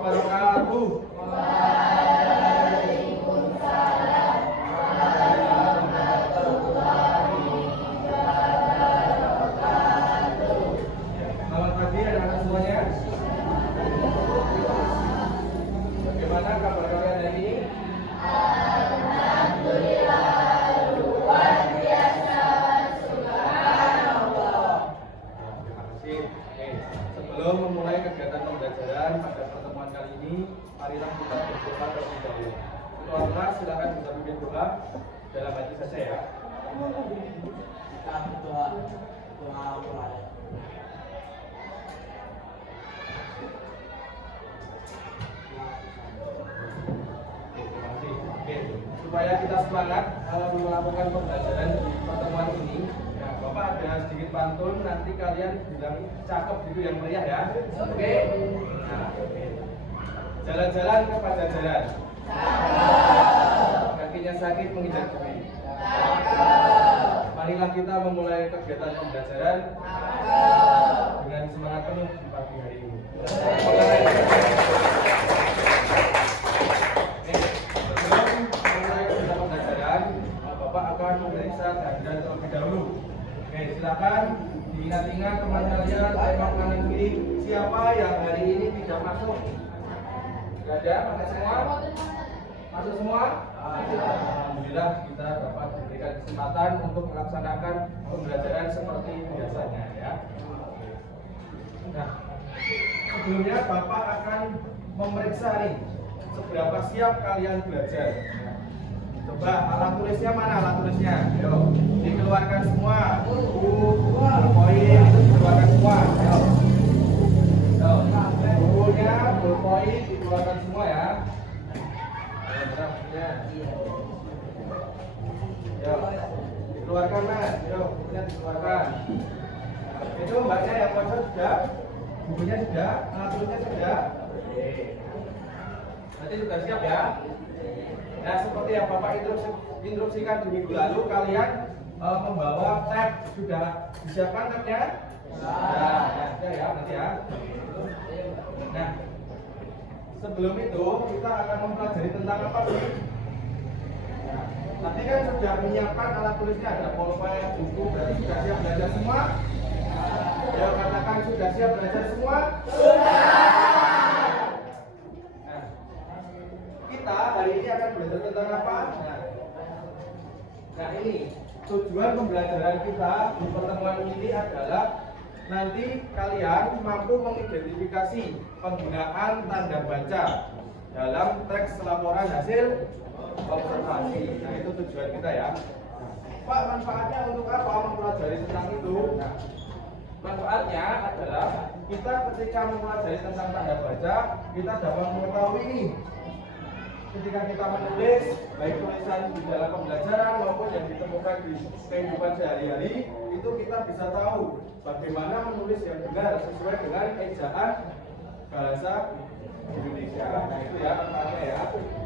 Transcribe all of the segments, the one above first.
wabarakatuh. Selamat pagi anak-anak semuanya. Bagaimana kabar kalian hari ini? Sebelum memulai kegiatan pembelajaran pada pertemuan kali ini, marilah kita berdoa terlebih dahulu. Tuan-tuan, silakan bisa pimpin doa dalam hati saja ya. Kita berdoa mulai. Terima kasih. Oke, supaya kita semangat melakukan pembelajaran di pertemuan ini, ya, Bapak ada sedikit pantun, nanti kalian bilang cakep gitu yang meriah ya. Oke. Nah, jalan-jalan ke Pajajaran. Kakinya sakit menginjak bumi. Marilah kita memulai kegiatan pembelajaran dengan semangat penuh di pagi hari ini. Sebelum memulai kegiatan pembelajaran, Bapak akan memeriksa dandan terlebih dahulu. Oke, silakan diingat-ingat teman kalian tengok kanan kiri siapa yang hari ini tidak masuk. Tidak ada, masuk semua? Masuk semua? Alhamdulillah kita dapat diberikan kesempatan untuk melaksanakan pembelajaran seperti biasanya ya. Nah, sebelumnya Bapak akan memeriksa nih seberapa siap kalian belajar. Coba alat tulisnya mana alat tulisnya? Yuk, dikeluarkan semua. Poin itu dikeluarkan semua. Yuk. Bukunya, poin dikeluarkan semua ya. Yuk, dikeluarkan mas. Yuk, bukunya dikeluarkan. Itu mbaknya yang pojok sudah, bukunya sudah, alat tulisnya sudah. Nanti sudah siap ya. Nah, seperti yang Bapak instruksikan di minggu lalu, kalian membawa tab. Sudah disiapkan tabnya? Nah, ya nanti ya. Nah, sebelum itu kita akan mempelajari tentang apa sih? Nah, tadi kan sudah menyiapkan alat tulisnya, ada pulpen, buku, berarti sudah siap belajar semua? Ya, katakan sudah siap belajar semua? Kita hari ini akan belajar tentang apa? Nah ini tujuan pembelajaran kita di pertemuan ini adalah nanti kalian mampu mengidentifikasi penggunaan tanda baca dalam teks laporan hasil observasi. Nah itu tujuan kita ya. Pak, manfaatnya untuk apa mempelajari tentang itu? Nah, manfaatnya adalah kita ketika mempelajari tentang tanda baca, kita dapat mengetahui ini. Ketika kita menulis, baik tulisan di dalam pembelajaran maupun yang ditemukan di kehidupan sehari-hari, itu kita bisa tahu bagaimana menulis yang benar sesuai dengan ejaan bahasa Indonesia. Nah itu ya manfaatnya ya.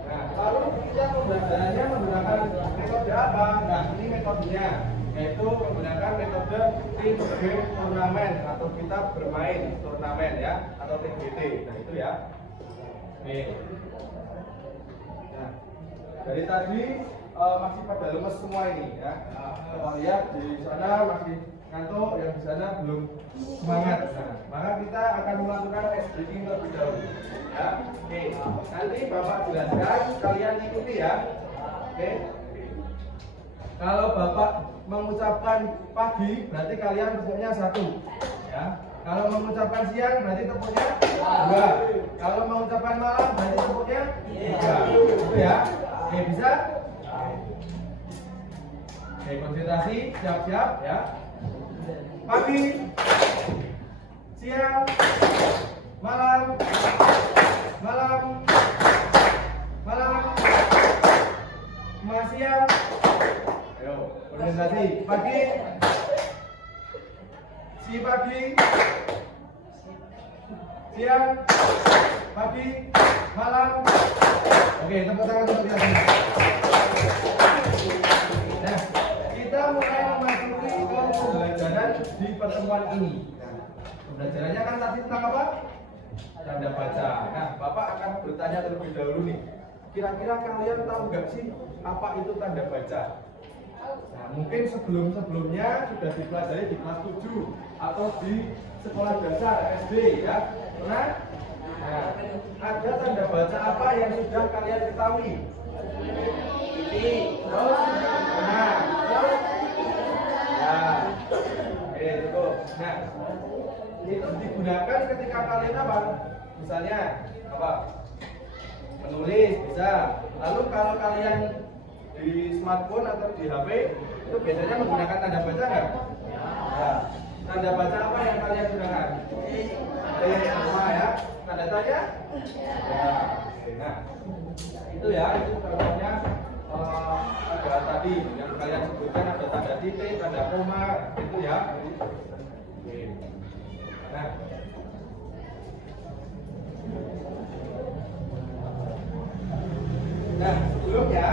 Nah lalu kita pembelajarannya menggunakan metode apa? Nah ini metodenya, yaitu menggunakan metode team game turnamen atau kita bermain turnamen ya, atau TGT. Nah itu ya. Nih. Nah, dari tadi masih pada lemes semua ini ya. Lihat di sana masih ngantuk, yang di sana belum semangat. Nah, maka kita akan melakukan ice breaking terlebih dahulu. Ya, oke. Nanti Bapak jelaskan, kalian ikuti ya. Oke. Kalau Bapak mengucapkan pagi, berarti kalian tepuknya 1. Ya. Kalau mengucapkan siang, berarti tepuknya 2. Kalau mengucapkan malam, berarti tepuknya 3. Itu ya. Oke, bisa? Oke, konsentrasi, siap-siap ya. Pagi, siang, malam, siang. Ayo, konsentrasi. Pagi, pagi, siang, pagi, malam. Oke, tepuk tangan untuk kita semua. Nah, kita mulai memasuki pembelajaran di pertemuan ini. Pembelajarannya kan tadi tentang apa? tanda baca. Nah, Bapak akan bertanya terlebih dahulu nih. Kira-kira kalian tahu nggak sih apa itu tanda baca? Nah, mungkin sebelumnya sudah dipelajari di kelas 7 atau di sekolah dasar SD ya. Nah, ada tanda baca apa yang sudah kalian ketahui? Terus, terus, ya, cukup. Nah, itu digunakan ketika kalian apa? Misalnya apa? Menulis bisa. Lalu kalau kalian di smartphone atau di HP itu biasanya menggunakan tanda baca nggak? Ya. Tanda baca apa yang kalian gunakan? Apa ya? Tanda tanya? Ya. Nah, itu ya, itu contohnya ada tadi yang kalian sebutkan ada tanda titik, tanda koma, itu ya. Nah, sebelumnya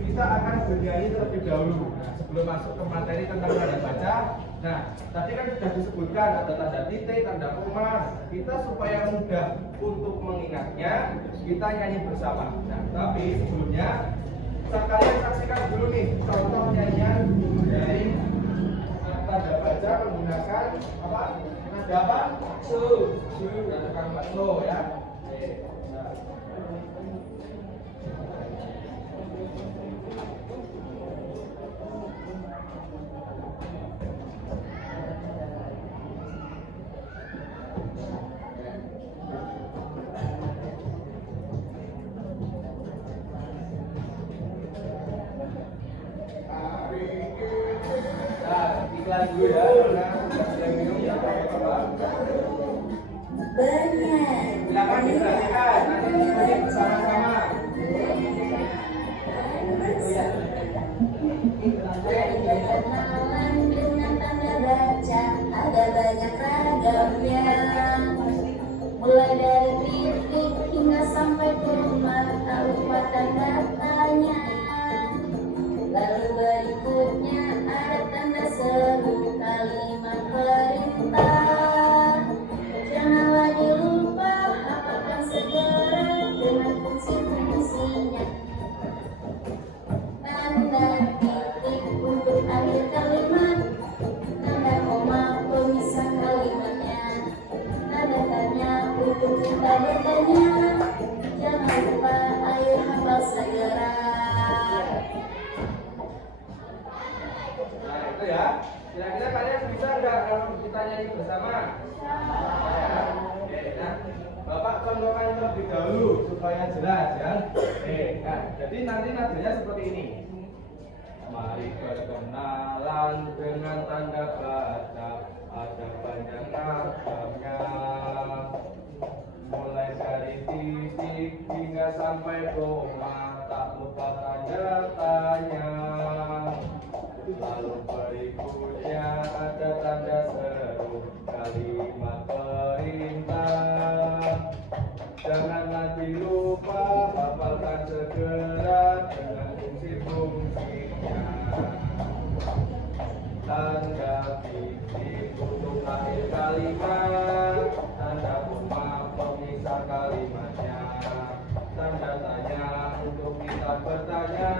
kita akan bernyanyi terlebih dahulu. Nah, sebelum masuk ke materi tentang tanda baca, nah tadi kan sudah disebutkan ada tanda titik, tanda koma. Kita supaya mudah untuk mengingatnya, kita nyanyi bersama. Nah, tapi sebelumnya kalian saksikan dulu nih contoh nyanyian dari tanda baca menggunakan apa? Nada apa? Su, nada kalimat so ya. Nah. Iklan dulu ya, karena minum ya apa? Silakan diperhatikan, nanti diskusi bersama-sama. Kenalan dengan tanda baca ada banyak ragamnya, mulai dari titik hingga sampai koma, tak lupa tanda tanya. Lalu berikutnya ada tanda seru, kalimat perintah. Janganlah dilupa, hafalkan segera dengan fungsi-fungsinya. Tanda titik untuk akhir kalimat, tanda koma pemisah kalimatnya, tanda tanya untuk kita bertanya. Jangan lupa, ayo hafal segera. Nah itu ya, kira-kira kalian bisa nggak kalau kita nyanyi bersama? Ya. Oke, nah Bapak contohkan terlebih dahulu supaya jelas ya. Nah, jadi nanti nadanya seperti ini. Mari berkenalan dengan tanda baca, ada banyak ragamnya. Mulai dari titik hingga sampai koma, tak lupa tanda tanya. Lalu berikutnya ada tanda seru, kalimat perintah. Janganlah dilupa, hafalkan segera dengan fungsi-fungsinya. Tanda titik untuk akhir kalimat, tanda koma pemisah kalimatnya, tanda tanya untuk kita bertanya.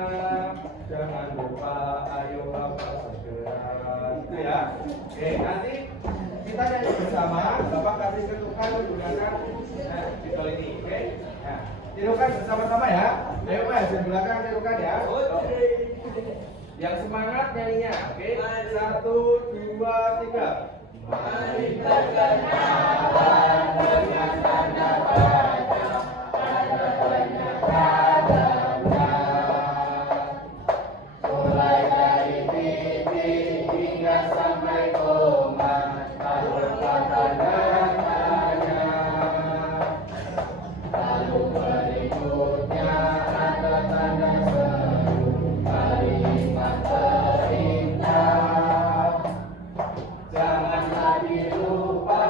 Jangan lupa, ayo hafal segera. Itu ya. Oke, nanti kita nyanyi bersama. Bapak kasih ketukan menggunakan judul ini. Oke. Nah, tirukan bersama-sama ya. Ayo Mas, yang belakang tirukan ya. Oke. Yang semangat nyanyinya. Oke. 1, 2, 3. Mari berkenalan dengan tanda baca, ada banyak ragamnya. Mulai dari titik hingga sampai koma, tak lupa tanda tanya. Lalu berikutnya ada tanda seru, kalimat perintah. Janganlah dilupa,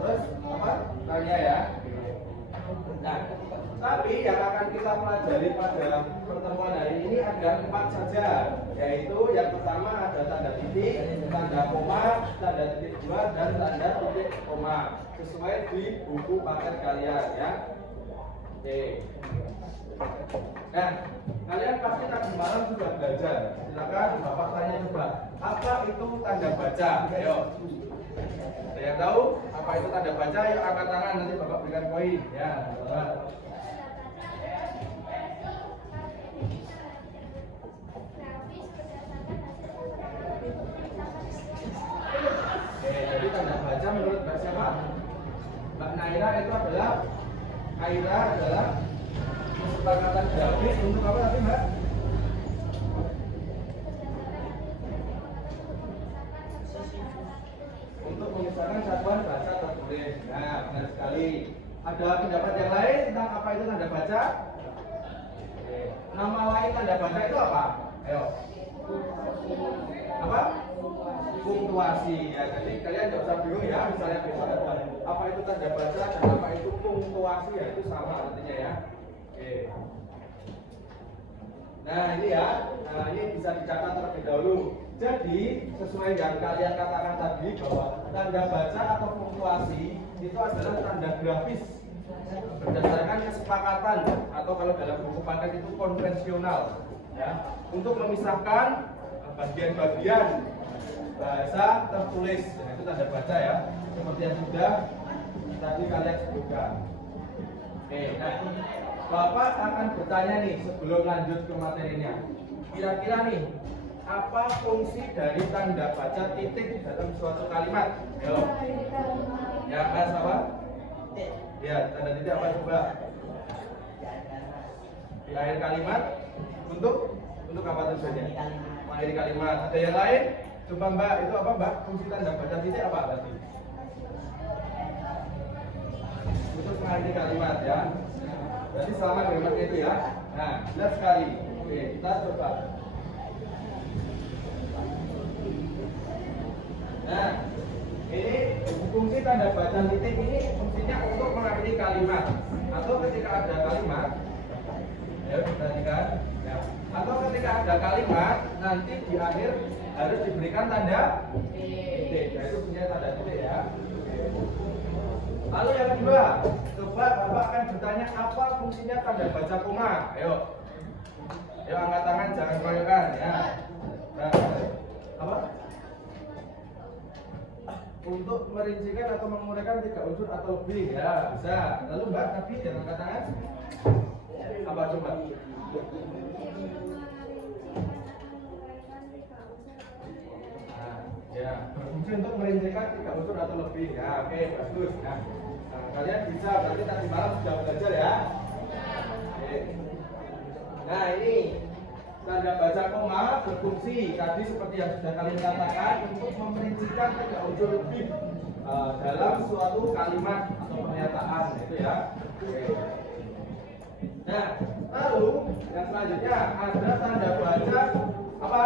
Terus apa? Tanya ya. Nah, tapi yang akan kita pelajari pada pertemuan hari ini ada 4 saja, yaitu yang pertama ada tanda titik, tanda koma, tanda titik 2, dan tanda titik koma, sesuai di buku paket kalian ya. Oke. Nah, kalian pasti tadi malam sudah belajar. Silakan Bapak tanya coba, apa itu tanda baca? Ayo. Ada yang tahu apa itu tanda baca? Ayo angkat tangan, nanti Bapak berikan poin ya. Bapak. Jadi tanda baca menurut Mbak siapa? Mbak Naira itu adalah kesepakatan grafis untuk apa tadi Mbak? Untuk memisahkan satuan bahasa tertulis. Nah, benar sekali. Ada pendapat yang lain tentang apa itu tanda baca? Oke. Nama lain tanda baca itu apa? Ayo. Apa? Punktuasi ya. Jadi kalian nggak usah bingung ya. Misalnya besok ada apa itu tanda baca dan apa itu punktuasi ya, itu sama artinya ya. Oke. Nah ini ya. Nah ini bisa dicatat terlebih dahulu. Jadi sesuai yang kalian katakan tadi bahwa tanda baca atau punktuasi itu adalah tanda grafis berdasarkan kesepakatan atau kalau dalam buku paket itu konvensional ya, untuk memisahkan bagian-bagian bahasa tertulis. Nah, itu tanda baca ya, seperti yang sudah tadi kalian sebutkan. Oke, nah Bapak akan bertanya nih sebelum lanjut ke materinya. Kira-kira nih, apa fungsi dari tanda baca titik dalam suatu kalimat? Yo. Ya, Mas apa? Ya, tanda titik apa coba? Di akhir kalimat untuk apa tujuannya? Mengakhiri kalimat. Ada yang lain? Coba Mbak, itu apa Mbak? Fungsi tanda baca titik apa tadi? Untuk mengakhiri kalimat ya. Jadi selama kalimat itu ya. Nah, jelas sekali. Oke, kita coba. Nah, ini fungsi tanda baca titik ini fungsinya untuk mengakhiri kalimat atau ketika ada kalimat, ya perhatikan, ya. Atau ketika ada kalimat nanti di akhir harus diberikan tanda titik, yaitu fungsinya tanda titik ya. Lalu yang kedua, coba Bapak akan bertanya apa fungsinya tanda baca koma. Ayo, ayo angkat tangan, jangan keroyokan ya. Nah, apa? Untuk merincikan atau menguraikan 3 unsur atau lebih ya bisa. Lalu Mbak tadi jangan angkat tangan. Apa coba? Nah, ya berfungsi untuk merincikan 3 unsur atau lebih ya. Oke, bagus ya. Nah, kalian bisa berarti tadi malam sudah belajar ya. Oke. Nah ini tanda baca koma berfungsi tadi seperti yang sudah kalian katakan untuk memerincikan 3 unsur lebih dalam suatu kalimat atau pernyataan itu ya. Oke. Nah, lalu yang selanjutnya ada tanda baca apa?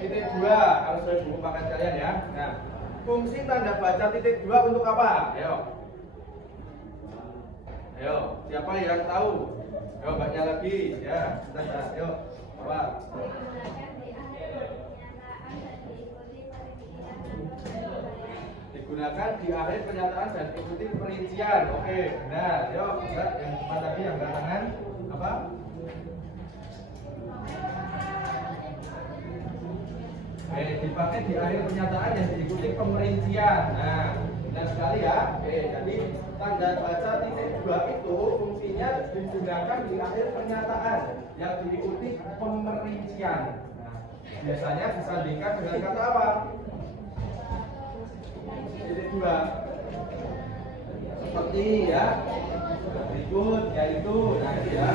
Titik 2 kalau saya buku paket kalian ya. Nah, fungsi tanda baca titik 2 untuk apa? Ayo. Ayo, siapa yang tahu? Ayo banyak lagi ya. Ayo, apa? Digunakan di akhir pernyataan dan ikuti perincian. Oke, benar. Yuk, yang depan tadi yang tangan apa? Oke, dipakai di akhir pernyataan yang diikuti pemerincian. Nah, benar sekali ya. Oke, jadi tanda baca titik 2 itu fungsinya digunakan di akhir pernyataan yang diikuti pemerincian. Nah, biasanya disandingkan dengan kata apa? Titik 2 seperti ya berikut yaitu nah ini ya.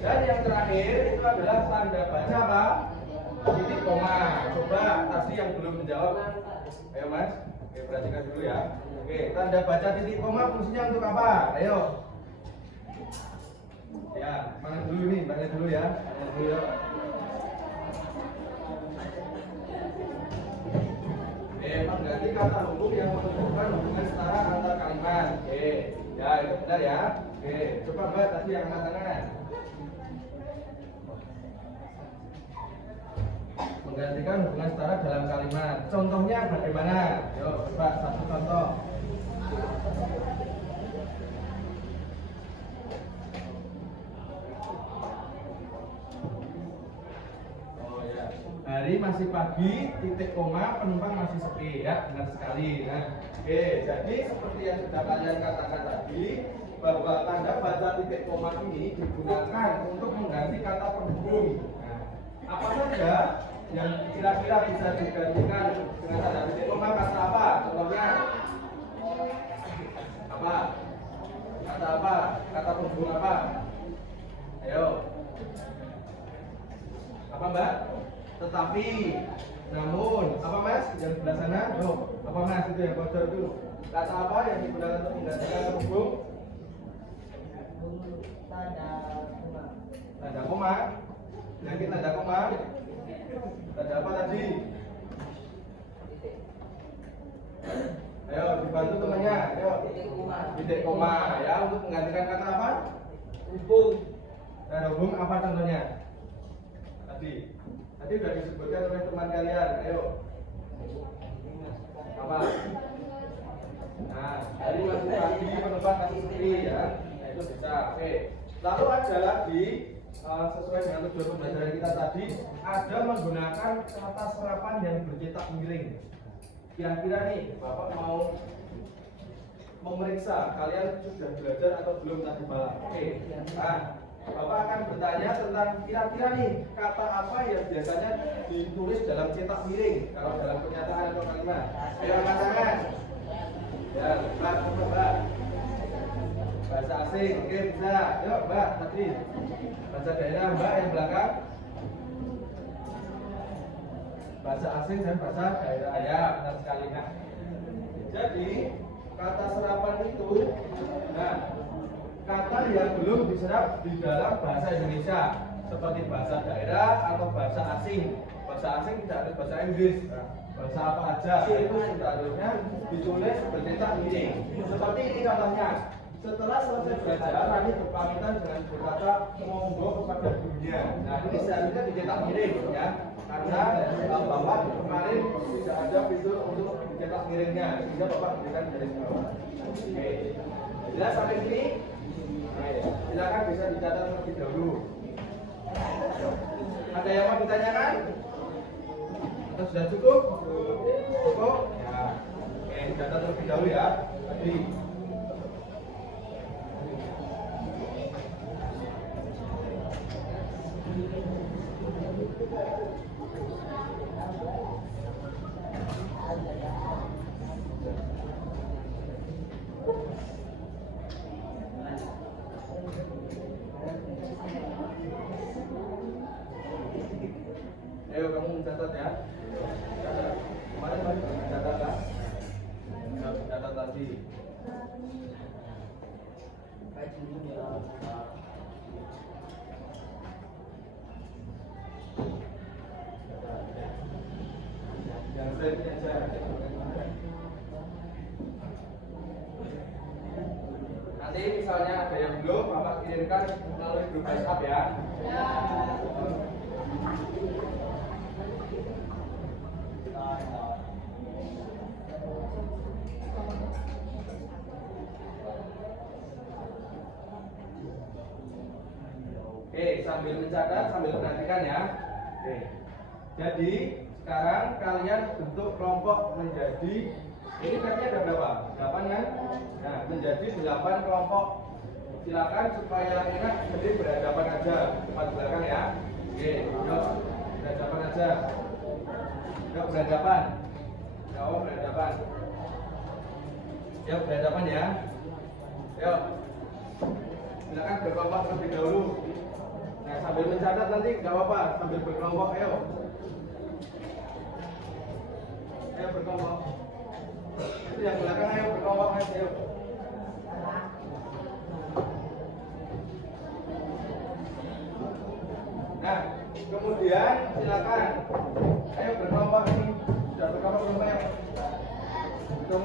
Dan yang terakhir itu adalah tanda baca apa? Titik koma. Coba tadi yang belum menjawab, ayo Mas, oke perhatikan dulu ya. Oke, tanda baca titik koma fungsinya untuk apa? Ayo. Ya, mana dulu nih, tanya dulu ya. Tanya dulu ya. kata hubung yang menunjukkan hubungan setara antar kalimat. Oke, ya itu benar ya. Oke, coba Mbak tadi yang angkat tangan. Menggantikan hubungan setara dalam kalimat. Contohnya bagaimana? Yuk, coba satu contoh. Oh ya, hari masih pagi, titik koma, penumpang masih sepi ya, benar sekali. Nah, oke, jadi seperti yang sudah kalian katakan tadi, bahwa tanda baca titik koma ini digunakan untuk mengganti kata penghubung. Nah, apa saja yang kira-kira bisa digantikan dengan tanda titik koma? Kata apa? Contohnya apa? Kata apa? Kata penghubung apa? Ayo. Apa Mbak? Tetapi, namun, apa Mas? Yang sebelah sana? No. Apa Mas itu yang bocor itu? Kata apa yang digunakan untuk menggantikan penghubung? Tanda koma. Yakin tanda koma? Tanda apa tadi? Ayo dibantu temannya. Ayo. Titik koma ya untuk menggantikan kata apa? Hubung. Nah, hubung apa contohnya? Tadi sudah disebutkan oleh teman kalian. Ayo. Apa? Nah, hari masih pagi, penumpang masih sepi ya. Nah, itu bisa. Oke. Lalu ada lagi sesuai dengan tujuan pembelajaran kita tadi, ada menggunakan kata serapan yang bercetak miring. Kira-kira nih, Bapak mau memeriksa kalian sudah belajar atau belum tadi malam. Oke. Nah, Bapak akan bertanya tentang kira-kira nih kata apa yang biasanya ditulis dalam cetak miring kalau dalam pernyataan atau kalimat. Ayo angkat tangan. Ya, Mbak, coba Mbak. Bahasa asing, oke bisa. Yuk Mbak, tadi. Bahasa daerah Mbak yang belakang. Bahasa asing dan bahasa daerah ya, benar sekali. Nah, jadi kata serapan itu, nah, kata yang belum diserap di dalam bahasa Indonesia seperti bahasa daerah atau bahasa asing. Bahasa asing tidak ada bahasa Inggris. Nah, bahasa apa aja itu seharusnya ditulis bercetak miring. Seperti ini contohnya. Setelah selesai belajar, kami berpamitan dengan berkata monggo kepada gurunya. Nah, ini seharusnya dicetak miring ya, karena Bapak kemarin tidak ada fitur untuk dicetak miringnya, sehingga Bapak berikan garis bawah. Oke, jelas sampai sini? Silakan bisa dicatat terlebih dahulu. Ada yang mau ditanyakan? Atau sudah cukup? Cukup? Ya. Oke, dicatat terlebih dahulu ya. Tadi. Ayo kamu mencatat ya. Catat. Kemarin catat kan? Catat tadi. Yang saya nanti misalnya ada yang belum, Bapak kirimkan melalui grup WhatsApp ya. Oke, sambil mencatat, sambil perhatikan ya. Oke. Jadi sekarang kalian bentuk kelompok menjadi, ini berarti ada berapa? 8 kan? Nah, menjadi 8 kelompok. Silakan supaya enak, jadi berhadapan aja, depan belakang ya. Oke, yuk berhadapan aja. Yuk berhadapan. Yuk berhadapan. Yuk berhadapan ya. Yuk. Silakan berkelompok terlebih dahulu. Nah, sambil mencatat nanti nggak apa-apa, sambil berkelompok, ayo. Ayo berkelompok. Itu yang belakang, ayo berkelompok, ayo. Nah, kemudian silakan, ayo berkelompok ini, sudah berkelompok belum ayo?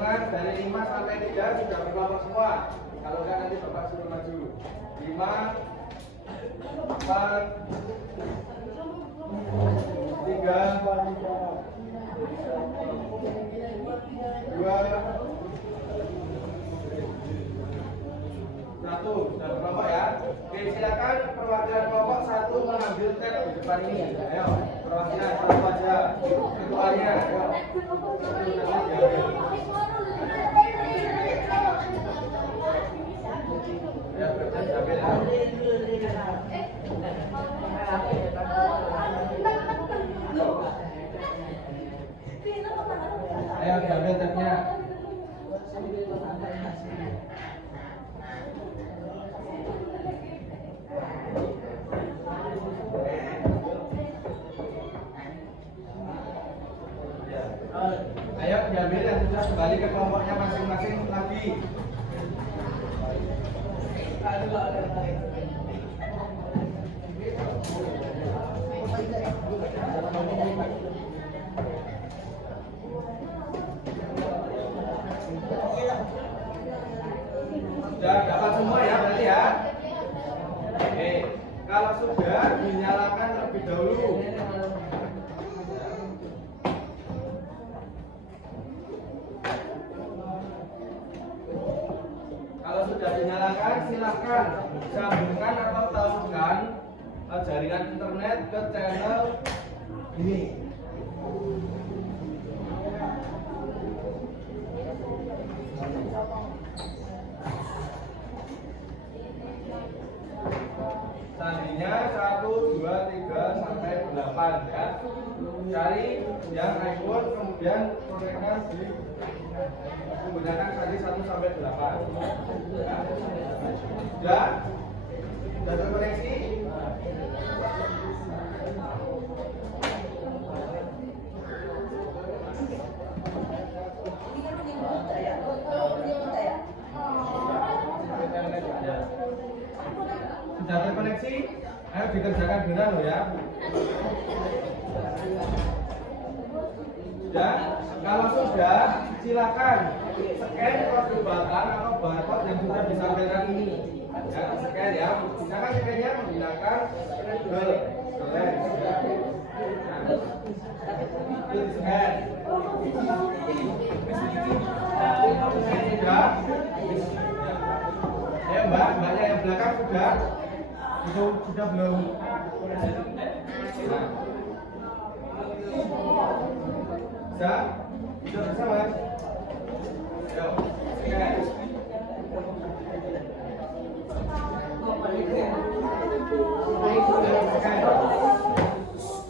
hitungan dari 5 sampai 3 sudah berkelompok semua. Kalau enggak nanti Bapak suruh maju. 5 4 3 2 1 sudah berkelompok ya. Oke, silakan perwakilan kelompok 1 mengambil tab di depan ini. Ayo, perwakilan 1 aja. Ketuanya, ayo. Ya, diambil ya. Ayo, diambil tabnya. Ayo diambil dan sudah kembali ke kelompoknya masing-masing lagi. Sudah dapat semua ya berarti ya. Oke, kalau sudah dinyalakan terlebih dahulu. Kalau sudah dinyalakan, silakan sambungkan atau tautkan jaringan internet ke channel ini. Sandinya 1, 2, 3 sampai 8 ya. Cari yang iPhone kemudian konekkan di menggunakan sandi 1 sampai 8. Ya. Sudah terkoneksi? Sudah terkoneksi? Ayo dikerjakan benar loh ya. Sudah? Kalau sudah, silakan scan kode batang atau barcode yang sudah disampaikan ini. Ya, scan ya. Silakan scan-nya menggunakan Google Lens. Ya. Itu scan. Sudah? Ayo mbaknya yang belakang sudah? Itu sudah belum? Nah. Bisa? Sudah bisa mas? Ayo, scan.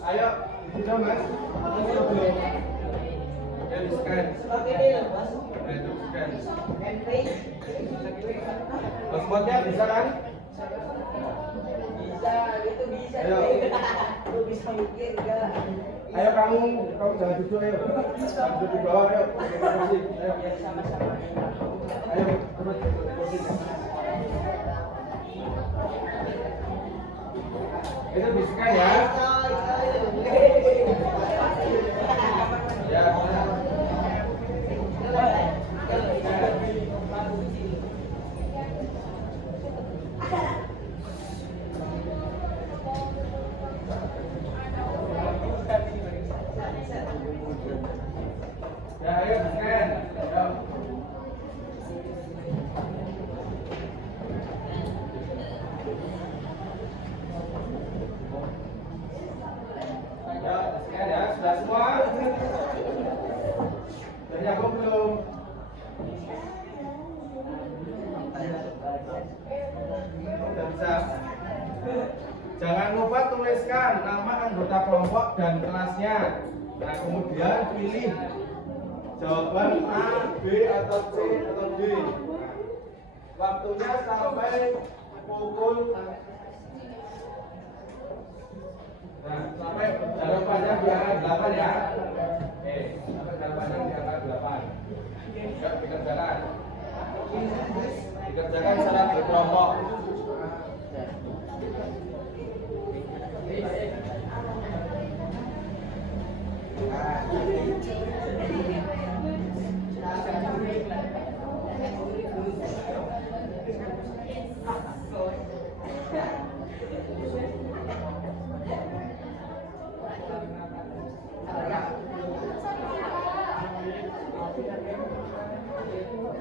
Ayo, sudah mas? Sudah belum? Ya di scan. Seperti ini loh, Mas. Nah itu scan. Handphone. Passwordnya bisa kan? Bisa, itu bisa. Ayo. Lu bisa mikir enggak? Ayo kamu jangan duduk ayo. Jangan duduk di bawah ayo. Kursi. Ayo. Biar sama-sama. Ayo terus kursi. Itu bisa ya? Ya. Ya, ayo scan. Ayo. Ya, scan ya. Sudah semua? Dari aku belum. Sudah bisa. Jangan lupa tuliskan nama anggota kelompok dan kelasnya. Nah, kemudian pilih jawaban A, B, atau C, atau D. Waktunya sampai pukul. Nah, sampai jawabannya di angka 8 ya. Oke, sampai jawabannya di angka 8. Ya, dikerjakan. Dikerjakan secara berkelompok.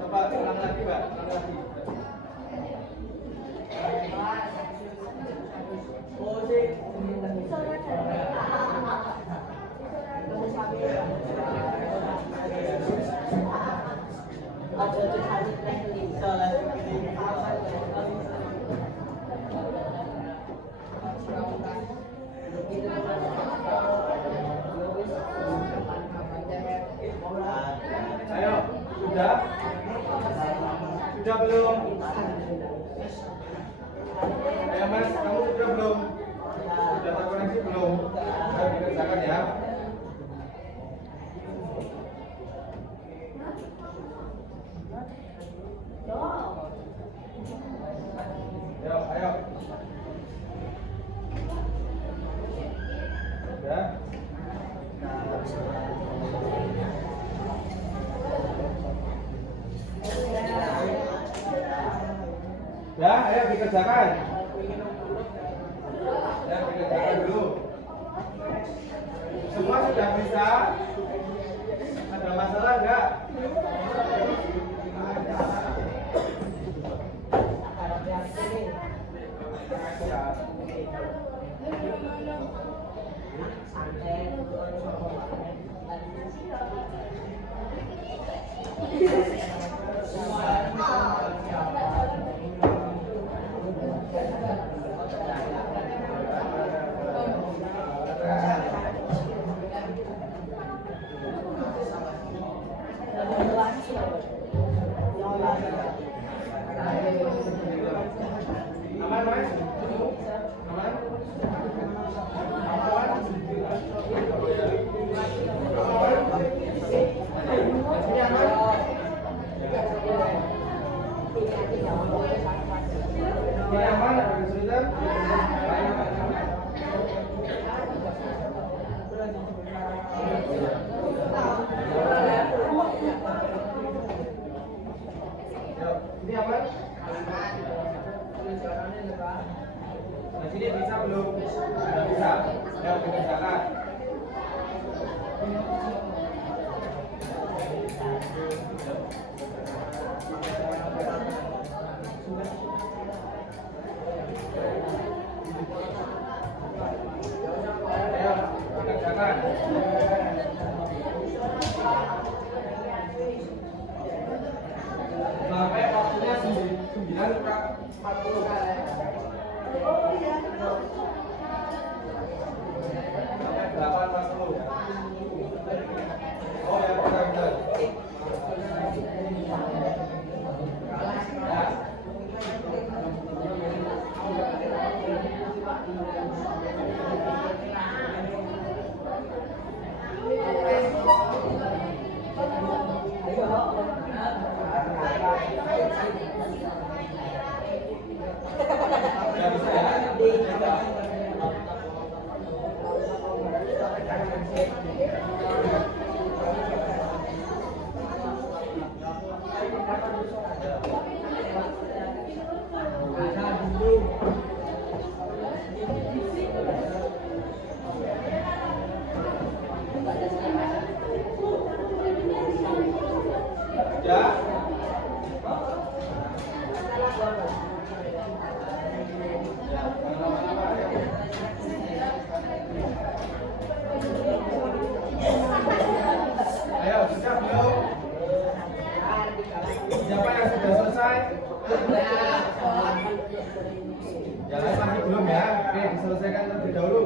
Coba ulang lagi, Mbak. Ulang lagi. Ayo, sudah? Sudah belum? Ayo Mas, kamu sudah belum? Sudah terkoneksi belum? Sudah dikerjakan ya? Ayo, ayo. Sudah? Ya, ayo dikerjakan. Ya, dikerjakan dulu. Semua sudah bisa? Ada masalah enggak? Aman, Mas? Aman? Aman, ada kesulitan? Yuk, ini aman? Nah, sini bisa belum? Sudah bisa. Yuk, dikerjakan. Ayo, dikerjakan. Sampai waktunya 9:40. Sampai 8:40. Oh ya, benar-benar. Ya. Ya, bisa ya. Ya. Ayo, sudah belum? Siapa yang sudah selesai? Jangan masih belum ya. Oke, diselesaikan terlebih dahulu.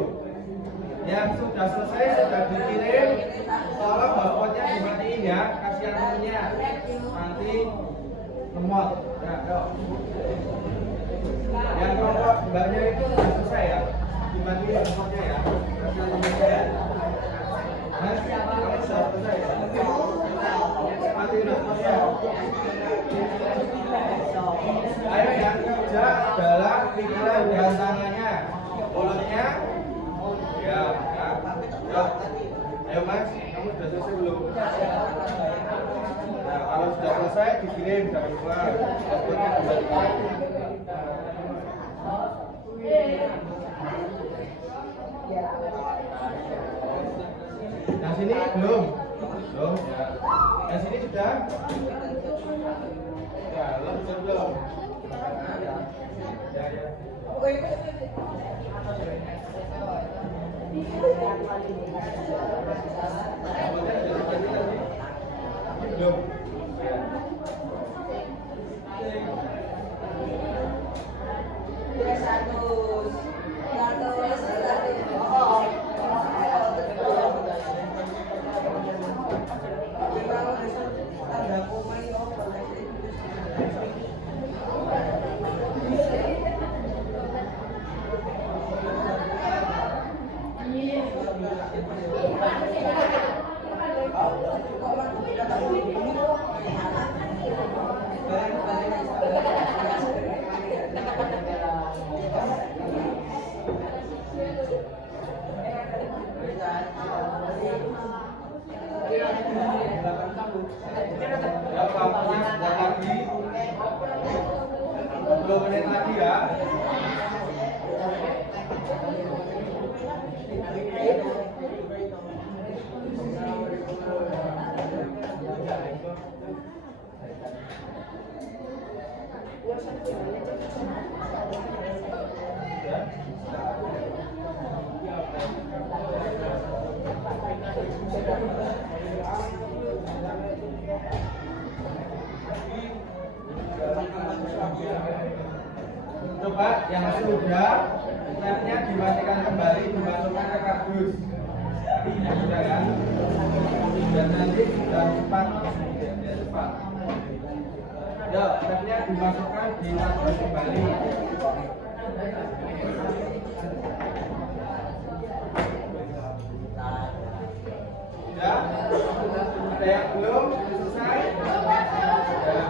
Yang sudah selesai sudah dikirim. Tolong hotspotnya dimatiin ya. Kasihan temennya. Nanti lemot. Ya, yuk. Yang kelompok mbaknya itu sudah selesai ya. Dimatiin hotspotnya ya. Kasihan temennya ya. Mas, kamu sudah selesai ya? Matiin hotspotnya. Ayo yang kerja adalah pikiran dan tangannya. Mulutnya ya, ya. Ayo Mas, kamu sudah selesai belum? Nah, kalau sudah selesai dikirim jangan lupa. Yang sini belum. Belum ya. Yang sini sudah. Ya, belum. Ya, ya. Belum. Ya, waktunya sudah lagi 10 menit lagi ya. Coba yang sudah labnya dimatikan kembali, dimasukkan ke kardus. Sudah kan? Dan nanti sudah cepat. Ya, labnya dimasukkan di kardus kembali. Sudah? Ada yang belum selesai? Ya.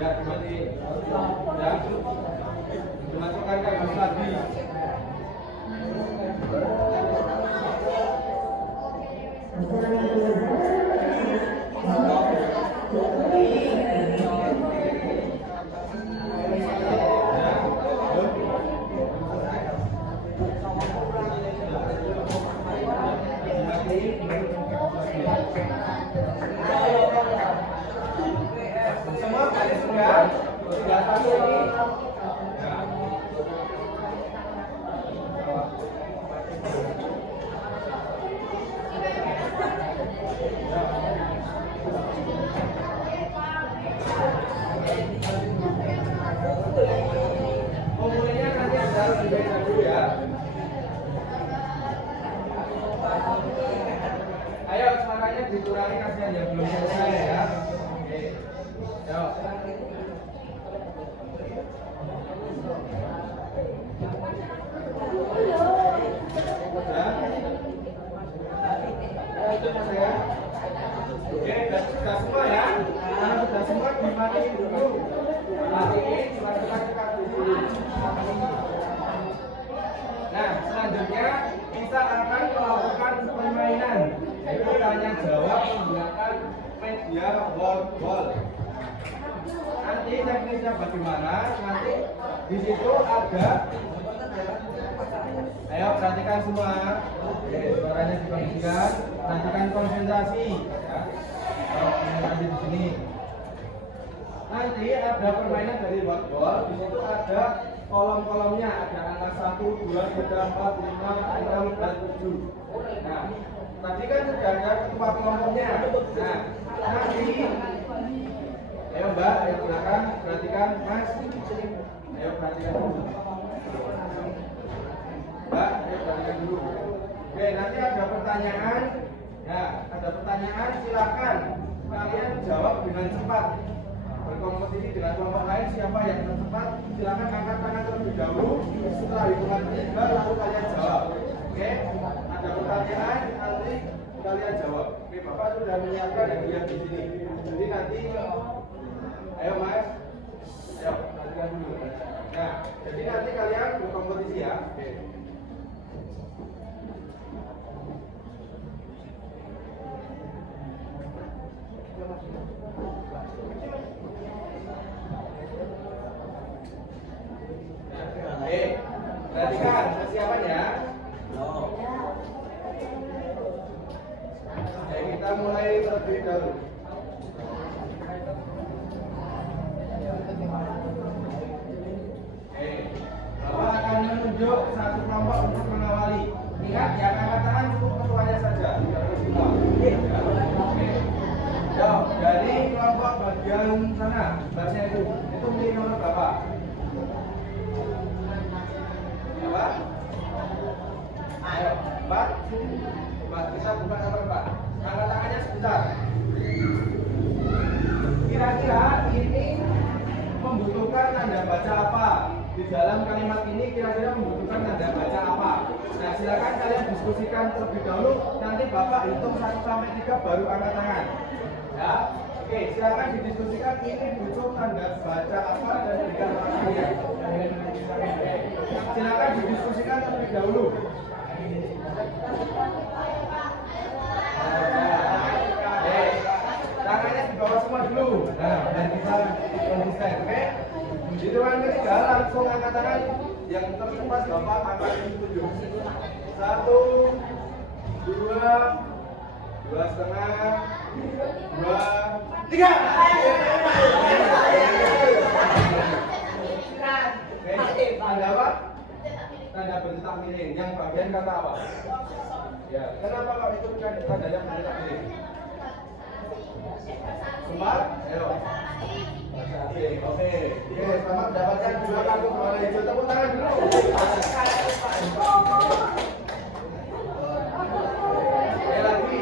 Ya, kembali. Ya. Dimasukkan ke kardus lagi. Semua pada sudah satu ini. Ya. Pemulainya nanti harus dibaca dulu ya. Ayo suaranya dikurangi kasihan yang belum selesai ya. Oke. Yo. Ya. Oke, sudah semua ya. Karena sudah semua dimatiin dulu. Matiin, dimasukkan ke kardus dulu. Nah, selanjutnya kita akan melakukan permainan, yaitu tanya jawab menggunakan media wall. Nanti teknisnya bagaimana? Nanti di situ ada. Ayo perhatikan semua. Oke, suaranya dikondisikan. Perhatikan konsentrasi. Ya. Konsentrasi di sini. Nanti ada permainan dari wall. Di situ ada kolom-kolomnya. Ada angka 1, 2, 3, 4, 5, 6, dan 7. Nah, tadi kan sudah ada ketua kelompoknya. Nah, nanti ayo Mbak, ayo silakan perhatikan Mas. Ayo perhatikan dulu. Mbak, ayo perhatikan dulu. Oke, nanti ada pertanyaan. Ya, ada pertanyaan, silakan kalian jawab dengan cepat. Berkompetisi dengan kelompok lain, siapa yang tercepat, silakan angkat tangan terlebih dahulu. Setelah hitungan 3, lalu kalian jawab. Oke, ada pertanyaan, nanti kalian jawab. Oke, Bapak sudah menyiapkan yang dilihat di sini. Jadi nanti, ayo Mas. Ayo, latihan dulu. Nah, jadi nanti kalian berkompetisi ya. Oke. Oke, perhatikan persiapannya. Oke, kita mulai terlebih dahulu. Oke, Bapak akan menunjuk satu kelompok untuk mengawali. Ingat, yang angkat tangan cukup ketuanya saja, tidak perlu semua. Oke. Yo, dari kelompok bagian sana, bagian itu milik nomor berapa? Berapa? Ayo, 4. Kita buka nomor 4. Angkat tangannya sebentar. Kira-kira ini membutuhkan tanda baca apa? Di dalam kalimat ini kira-kira membutuhkan tanda baca apa? Nah, silakan kalian diskusikan terlebih dahulu. Nanti Bapak hitung 1 sampai 3 baru angkat tangan. Ya, oke, silakan didiskusikan ini butuh tanda baca apa dan berikan alasannya. Silakan didiskusikan terlebih dahulu. Tangannya di bawah semua dulu. Nah, dan kita konsisten, oke? Hitungan ketiga langsung angkat tangan. Yang tercepat Bapak akan ditunjuk. 1, 2, 2,5, 2, 3. Oke, tanda apa? Tanda bercetak miring. Yang bagian kata apa? Ya, kenapa Pak itu kan tandanya bercetak miring? Sempat? Ayo. Oke, selamat mendapatkan 2 kartu berwarna hijau. Tepuk tangan dulu. Oke, lagi.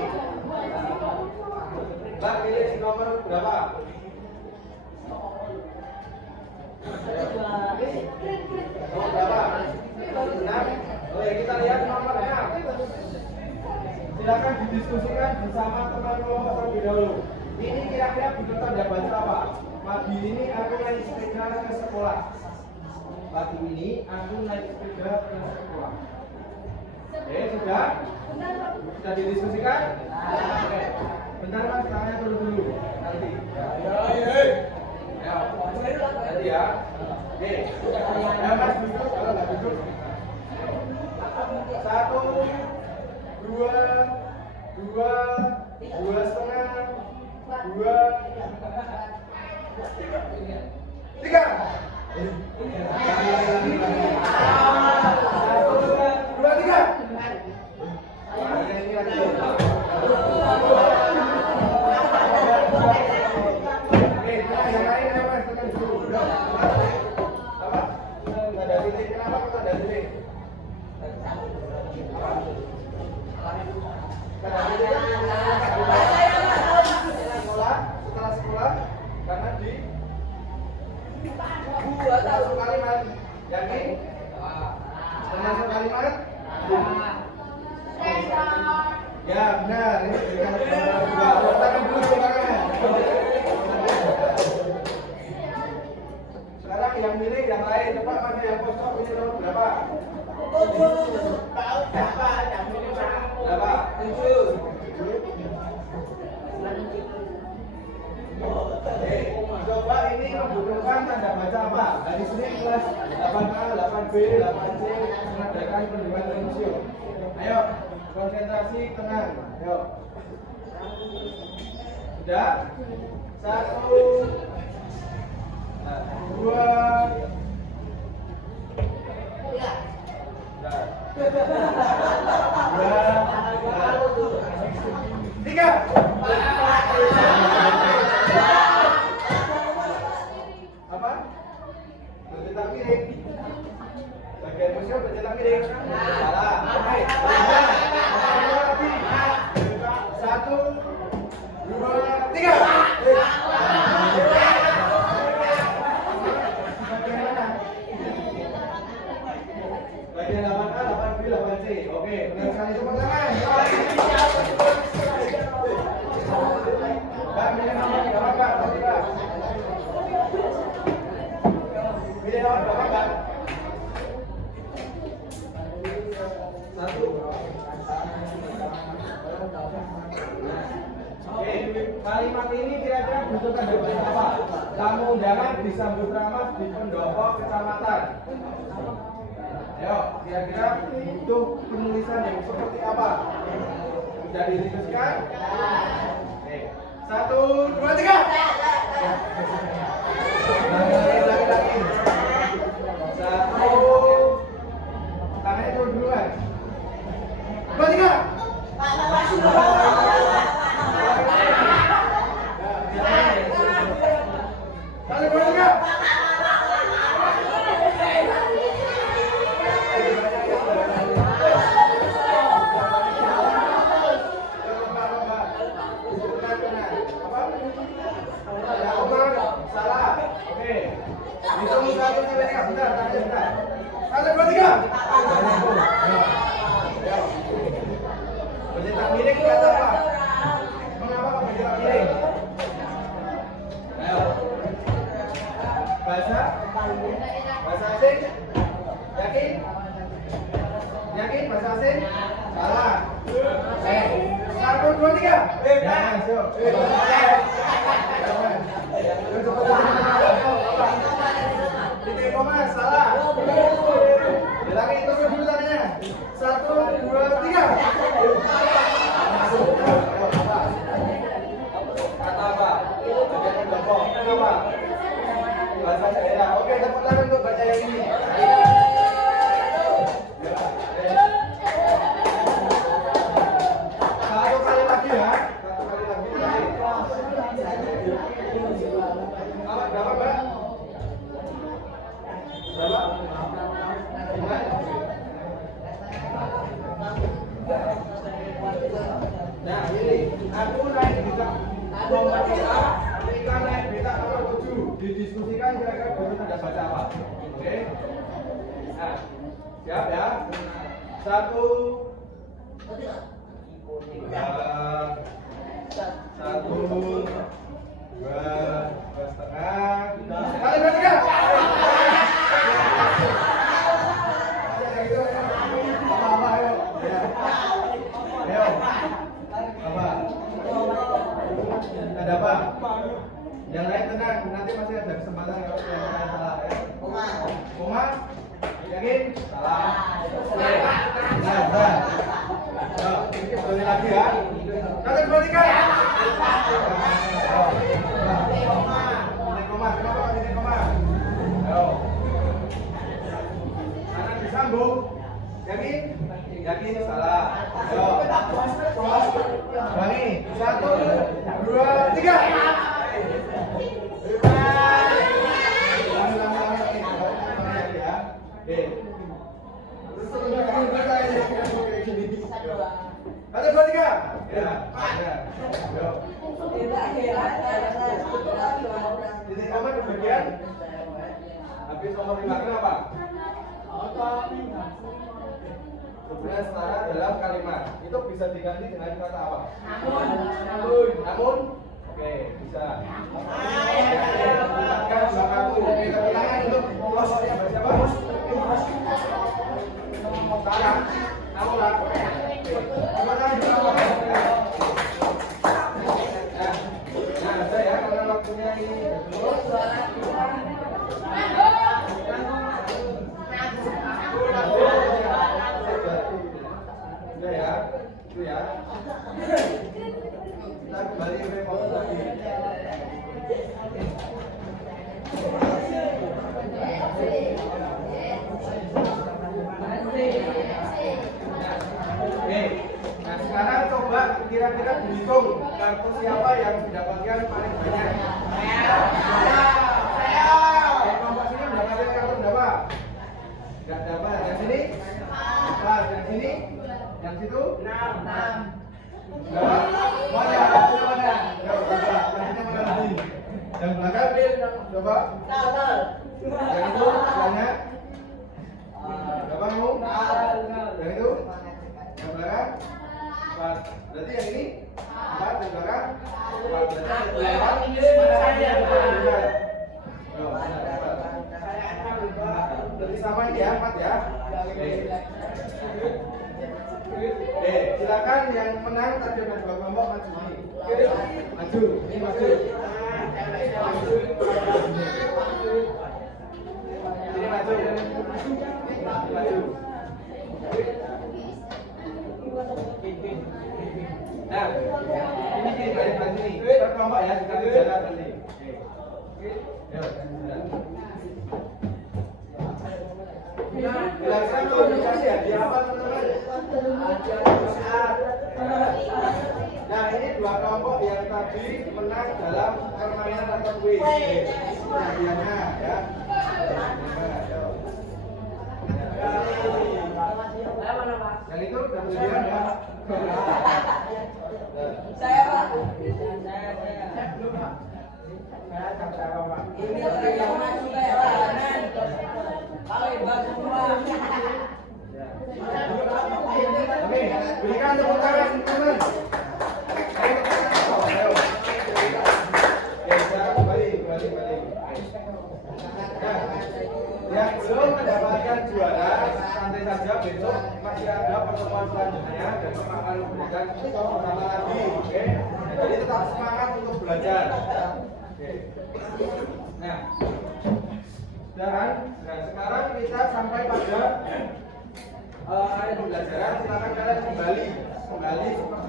Mbak, pilih si nomor berapa? Nomor berapa? 6. Oke, kita lihat nomor 6. Silakan didiskusikan bersama teman kelompok terlebih dahulu. Ini kira-kira butuh tanda baca apa? Pagi ini aku naik sepeda ke sekolah. Pagi ini aku naik sepeda ke sekolah. Oke, sudah? Sudah didiskusikan? Oke. Bentar Mas, tangannya turun dulu. Nanti. Nanti ya. Oke. Ya Mas, duduk. Kalau nggak duduk. 1, 2, 2,5, 2, 3. 1, 2, 3. Oke, yang lain apa? Tekan dulu. Apa? Tanda titik. Kenapa kok tanda titik? Setelah sekolah karena di masuk kalimat yakin termasuk kalimat ya benar ini berikan nomor 2 tangan dulu tangannya. Sekarang yang milih yang lain coba mana yang kosong ini nomor berapa? Berapa? 7. Coba ini membutuhkan tanda baca apa? Dari sini kelas 8A, 8B, 8C mengadakan pendidikan museum. Ayo, konsentrasi, tenang. Ayo. Sudah? 1, 2, 3. Apa? Bercetak miring. Bagian museum bercetak miring. Salah. Oke. 1, 2, 3. Bagian mana? Bagian 8A, 8B, 8C. Oke, benar sekali tepuk tangan. Mbak, milih nomor berapa, Mbak? Oke, kalimat ini kira-kira butuh tanda petik apa? Tamu undangan disambut ramah di pendopo kecamatan. Ayo, kira-kira butuh penulisan yang seperti apa? Sudah didiskusikan? Oke, 1, 2, 3. Lagi. 1. Tangannya turun duluan. 2, 3. Kali 2, 3. Salah. Oke. Hitung 1 sampai 3. Bentar, bentar. 1, 2, 3. Berdetak miring kata apa? Mengapa kok berdetak miring? Ayo. Bahasa asing? Yakin? Yakin bahasa asing? Salah. 1, 2, 3. Jangan, yuk. Titik koma salah. Lagi itu dulu tanya. 1, 2, 3. Kata apa? Kenapa? Bahasa daerah. Oke, tepuk tangan untuk baca yang ini. Satu kali lagi ya. Berapa, Mbak? Berapa? Nah, ini aku naik bintang nomor 3, Rika naik bintang nomor 7. Didiskusikan kira-kira butuh tanda baca apa? Oke? Nah, siap ya? 1, 2 setengah. Kali 2, 3. Apa, ayo. Ayo. Apa? Ada apa? Yang lain tenang, nanti masih ada kesempatan kalau yang lain salah ya. Koma? Yakin? Salah. Nah. Sekali lagi ya. Kali 2, 3. Titik koma. Kenapa titik koma? Ayo. Kanan disambung. Yakin? Yakin salah. Ayo. Ulangi. 1, 2, 3. Ada 2, 3. Ya. Titik koma di bagian habis nomor 5 kenapa? Sebenarnya setara dalam kalimat itu bisa diganti dengan kata apa? Namun. Oke, bisa. Libatkan dua kartu. Oke, tepuk tangan untuk pelosoknya siapa? Sekarang, namun lah. Terima kasih juga. Nah, ada ya karena waktunya ini. Udah ya, itu ya. Kita kembali ke foto lagi. Nah sekarang coba kira-kira dihitung kartu siapa yang mendapatkan paling banyak. Saya. Kelompok sini mendapatkan kartu berapa? Tidak dapat. Yang sini? 4. Yang sini? Yang situ? 6. Mana? Yang belakang? Coba. Yang itu? Banyak. Berapa kamu? Yang itu? Yang belakang? 4. Berarti yang ini? 4. Yang belakang? 4. Berarti sama ini ya? 4 ya? Oke. Oke, silakan yang menang tadi ada 2 kelompok maju sini. Maju, ini maju. Ini maju. Maju. Nah, ini di bagian sini. Per kelompok ya, kita jalan nanti. Oke. Jelaskan komunikasi hadiah apa teman-teman? Nah, ini 2 kelompok yang tadi menang dalam permainan atau kuis. Hadiahnya ya. Yang itu udah berlian ya. Saya Pak. Ini yang masuk kayak lahanan. Kalau hebat semua. Oke, berikan tepuk tangan teman-teman. Ayo. Ya, sekarang kembali. Nah, yang belum mendapatkan juara, santai saja, besok masih ada pertemuan selanjutnya dan Bapak akan memberikan pertama lagi, oke? Jadi tetap semangat untuk belajar. Oke. Nah, sekarang kita sampai pada ayat pembelajaran. Silakan kalian kembali seperti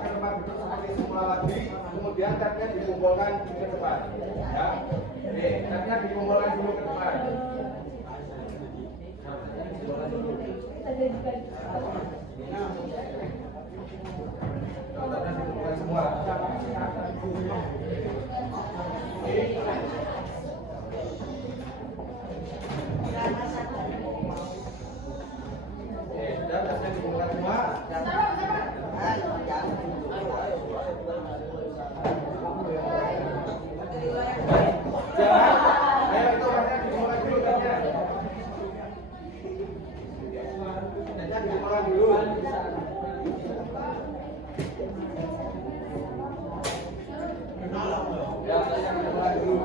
tempat duduk seperti semula lagi. Kemudian tabnya dikumpulkan ke depan. Ya, oke, tabnya dikumpulkan dulu ke depan. Tabnya dikumpulkan semua. Dan tabnya dikumpulkan semua. Jangan, ayo itu tabnya dikumpulkan dulu tabnya. Tabnya dikumpulkan dulu. Ya, tabnya dikumpulkan dulu.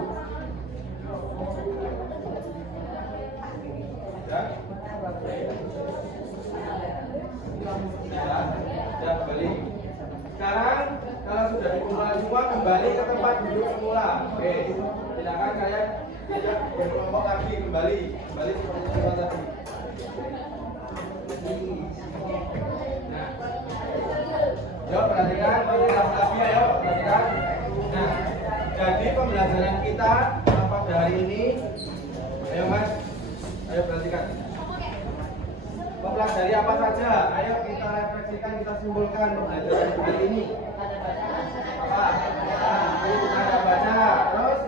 Ya, kembali. Sekarang kalau sudah dikumpulkan semua, kembali ke tempat duduk semula. Oke, silakan kalian tidak berkelompok lagi, kembali seperti semula tadi. Nah, yuk perhatikan, lagi ayo perhatikan. Nah, jadi pembelajaran kita pada hari ini, ayo mas, ayo perhatikan. Mempelajari apa saja? Ayo kita refleksikan, kita simpulkan pembelajaran kali ini. Apa? Tanda baca. Terus?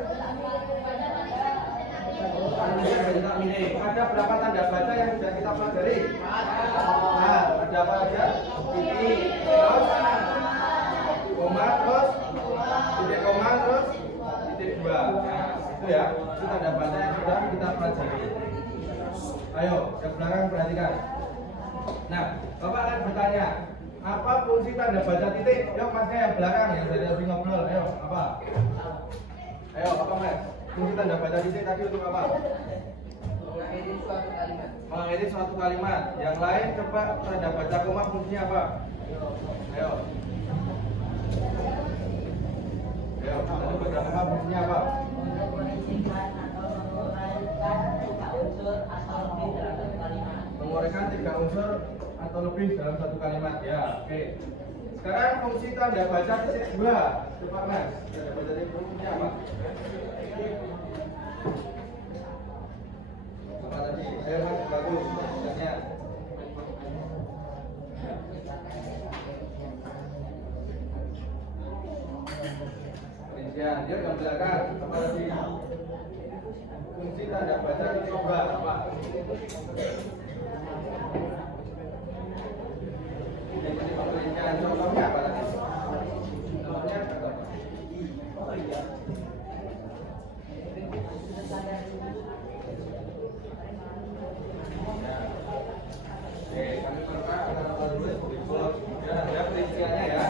Ada berapa tanda baca yang sudah kita pelajari? Nah, ada apa aja? Titik, terus koma, terus titik koma, terus titik 2. Nah, itu ya. Itu tanda baca yang sudah kita pelajari. Ayo, ke belakang perhatikan. Nah, Bapak akan bertanya, apa fungsi tanda baca titik? Yuk masnya yang belakang yang dari lebih ngobrol. Ayo, apa? Ayo, apa mas? Fungsi tanda baca titik tadi untuk apa? Mengakhiri suatu kalimat. Yang lain coba tanda baca koma fungsinya apa? Ayo. Ayo, tanda baca koma fungsinya apa? Menguraikan 3 unsur atau lebih dalam satu kalimat. Ya, oke. Sekarang fungsi tanda baca titik 2. Coba mas, tanda baca titik fungsinya apa? Apa tadi? Ayo mas, bagus. Misalnya. Rincian, dia gambarkan apa tadi? Fungsi tanda baca titik 2 apa? Jadi pemeriksaan contohnya apa tadi? Contohnya apa? Oh iya. Oke, kami perlukan kata-kata dulu dan ada perinciannya ya.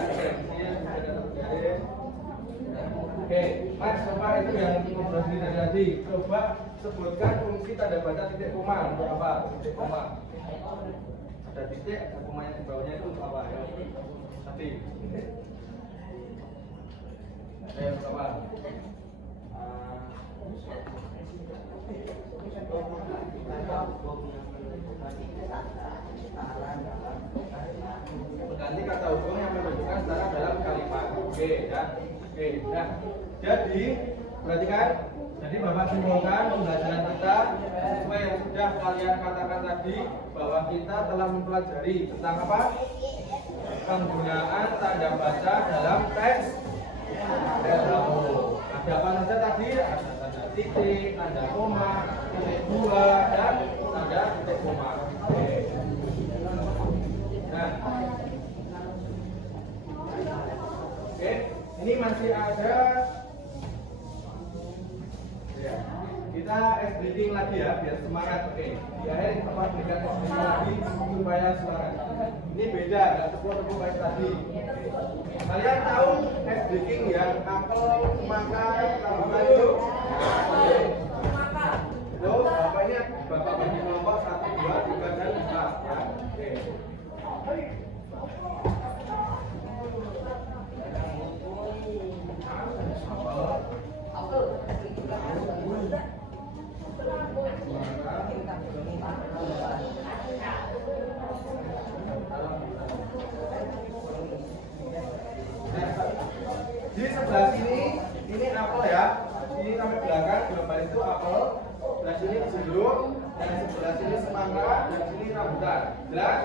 Oke, mas coba itu yang ngobrol sendiri tadi. Coba sebutkan fungsi tanda baca titik koma untuk apa? Titik koma. Ada titik, ada koma yang di bawahnya itu untuk apa? Ya. hubung yang menunjukkan secara dalam kalimat. Oke, ya. Oke, nah, jadi perhatikan. Jadi Bapak simpulkan pembelajaran kita sesuai yang sudah kalian katakan tadi bahwa kita telah mempelajari tentang apa? Penggunaan tanda baca dalam teks dialog. Ada apa saja tadi? Ada tanda titik, tanda koma, titik dua, dan tanda titik koma. Oke. Nah, oke, ini masih ada. Ya, kita breathing lagi ya, biar semangat. Oke, di akhir kita berikan breathing lagi supaya semangat. Ini beda, nggak tepuk-tepuk kayak tadi. Kalian tahu breathing yang apel, maka, tambah itu? Itu bapaknya bapak bagi kelompok 1, 2, 3, dan 4 ya. Oke. Di sebelah sini ini apel ya, ini sampai belakang gambar itu apel, sebelah sini jeruk, dan sebelah sini semangka, dan sini rambutan. Jelas?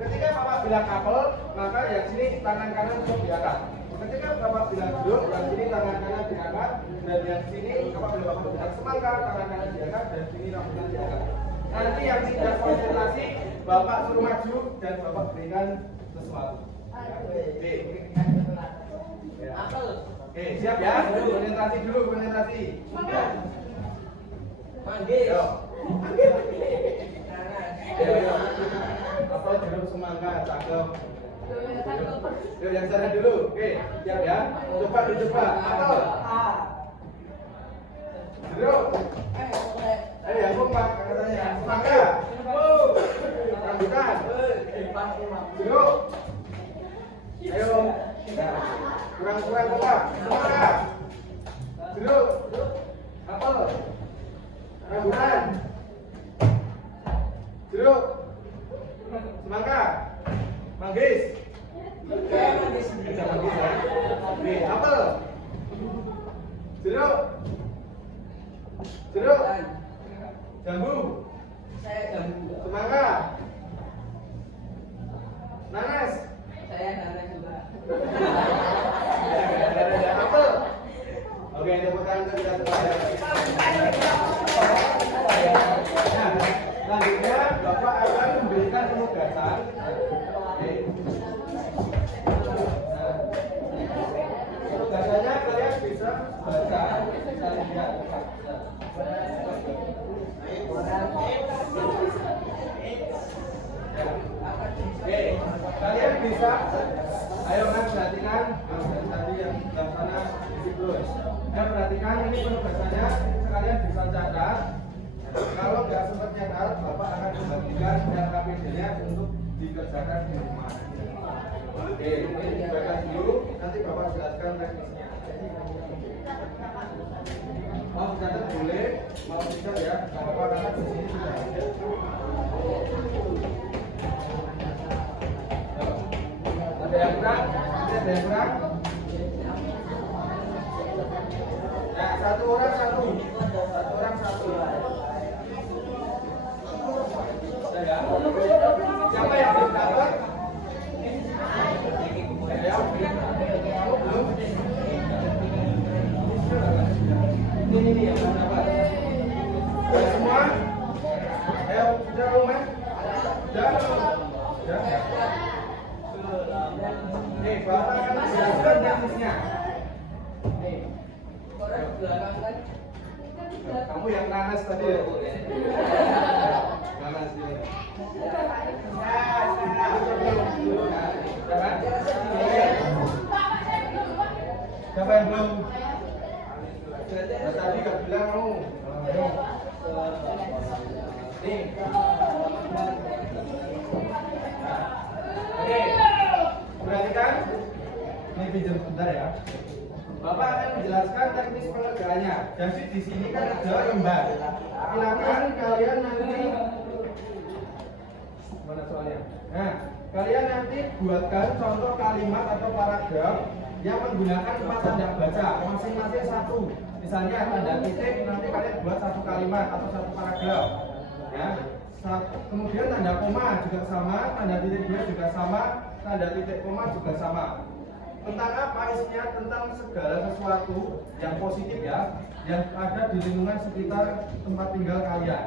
Ketika Bapak bilang apel, maka yang sini tangan kanan untuk diangkat. Ketika Bapak bilang jeruk, yang sini tangan kanan diangkat, dan yang sini apabila Bapak bilang semangka, tangan kanan diangkat, dan sini rambutan diangkat. Nanti yang tidak konsentrasi, Bapak suruh maju dan Bapak berikan sesuatu. Oke, siap ya? Konsentrasi dulu, konsentrasi. Manggil. Ayo. Apa jeruk semangka, cakep. Yuk, yang sana dulu. Oke, siap ya? Coba dicoba. Atau jeruk. Ayo, yang kompak katanya. Semangka. Rambutan. Jeruk. Ayo. Kurang-kurang kompak. Semangka. Jeruk. Apel. Rambutan. Jeruk. Semangka. Manggis. Manggis ya. Oke, apel. Jeruk. Jeruk. Jambu. Saya jambu. Semangka. Nanas. Saya nanas juga. Apel. Oke, tepuk tangan untuk kita semua. Nah, selanjutnya Bapak akan memberikan penugasan. Oke. Nah, penugasannya kalian bisa baca, bisa lihat. Oke, kalian bisa. Ayo mas perhatikan, tadi yang sebelah sana isi terus. Ayo perhatikan ini penugasannya, sekalian bisa catat. Kalau nggak sempat catat, Bapak akan membagikan RKPD-nya untuk dikerjakan di rumah. Oke, ini dibaca dulu, nanti Bapak jelaskan teknisnya. Mau dicatat boleh, mau tidak ya, Bapak akan di sini sudah ada. Ada yang kurang? Ada yang kurang? Ya, satu orang satu. Satu orang satu. Ya. Siapa yang belum dapat? Ya. Kamu belum? Ini yang belum dapat. Sudah semua? Ayo, sudah rumah? Sudah? Sudah? Nih, Bapak akan menjelaskan teknisnya. Nih. Kamu yang nanas tadi ya? Nanas ini. Siapa yang belum? Tadi gak bilang kamu. Nih. Oke. Perhatikan. Ini pinjam sebentar ya. Bapak akan menjelaskan teknis pengerjaannya. Jadi di sini kan ada lembar. Silakan kalian nanti mana soalnya. Nah, kalian nanti buatkan contoh kalimat atau paragraf yang menggunakan 4 tanda baca, masing-masing satu. Misalnya tanda titik, nanti kalian buat satu kalimat atau satu paragraf. Ya. Kemudian tanda koma juga sama, tanda titik dua juga sama, tanda titik koma juga sama. Tentang apa isinya? Tentang segala sesuatu yang positif ya, yang ada di lingkungan sekitar tempat tinggal kalian.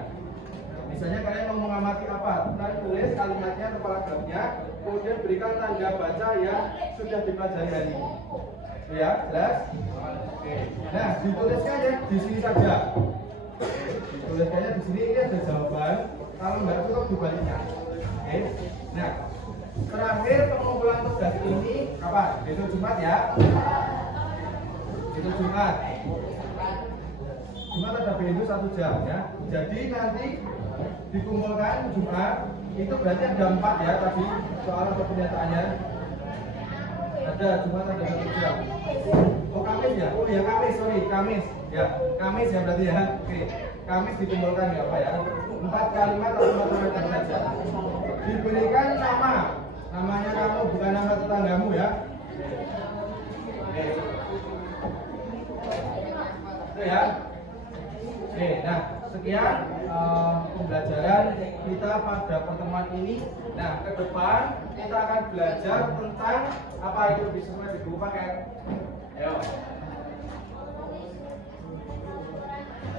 Misalnya kalian mau mengamati apa? Kalian tulis kalimatnya atau paragrafnya, kemudian berikan tanda baca yang sudah dipelajari hari ini. Ya, jelas? Oke. Nah, dituliskannya di sini saja. Dituliskannya di sini, ini ada jawaban. Kalau nggak cukup dibaliknya. Oke. Nah, terakhir pengumpulan tugas ini kapan? Besok Jumat ya. Besok Jumat. Jumat ada BNU 1 jam ya. Jadi nanti dikumpulkan Jumat, itu berarti ada 4 ya tadi soal atau pernyataannya. Ada Jumat ada 1 jam. Oh Kamis ya? Oh ya Kamis, sorry Kamis. Ya Kamis ya berarti ya. Oke, Kamis dikumpulkan ya Pak ya. 4 kalimat atau 4 kalimat saja. Diberikan nama, namanya kamu bukan nama tetanggamu ya. Oke. Itu ya. Oke, nah sekian pembelajaran kita pada pertemuan ini. Nah, ke depan kita akan belajar tentang apa itu bisnis di buku paket. Ayo.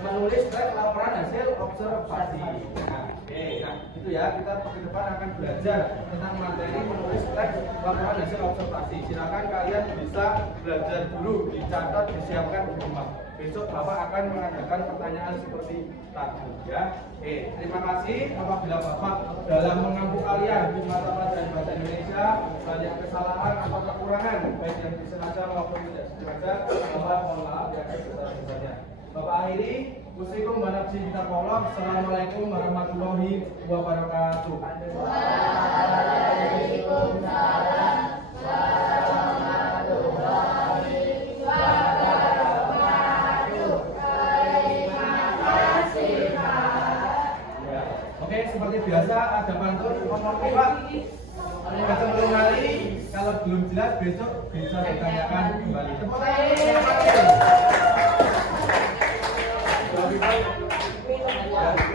Menulis dan laporan hasil observasi. Nah, oke, nah itu ya kita ke depan akan belajar tentang materi menulis teks laporan hasil observasi. Silakan kalian bisa belajar dulu, dicatat, disiapkan di rumah. Besok Bapak akan mengadakan pertanyaan seperti tadi ya. Terima kasih apabila Bapak dalam mengampu kalian di mata pelajaran bahasa Indonesia banyak kesalahan atau kekurangan baik yang disengaja maupun tidak disengaja, Bapak mohon maaf ya sebesar-besarnya. Bapak akhiri, Wassalamualaikum warahmatullahi wabarakatuh. Assalamualaikum warahmatullahi wabarakatuh. Waalaikumsalam warahmatullahi wabarakatuh. Terima kasih Pak. Ya. Oke, seperti biasa ada pantun ngomong Pak. Baca ulang kali, kalau belum jelas besok bisa ditanyakan kembali. Tepuk tangan.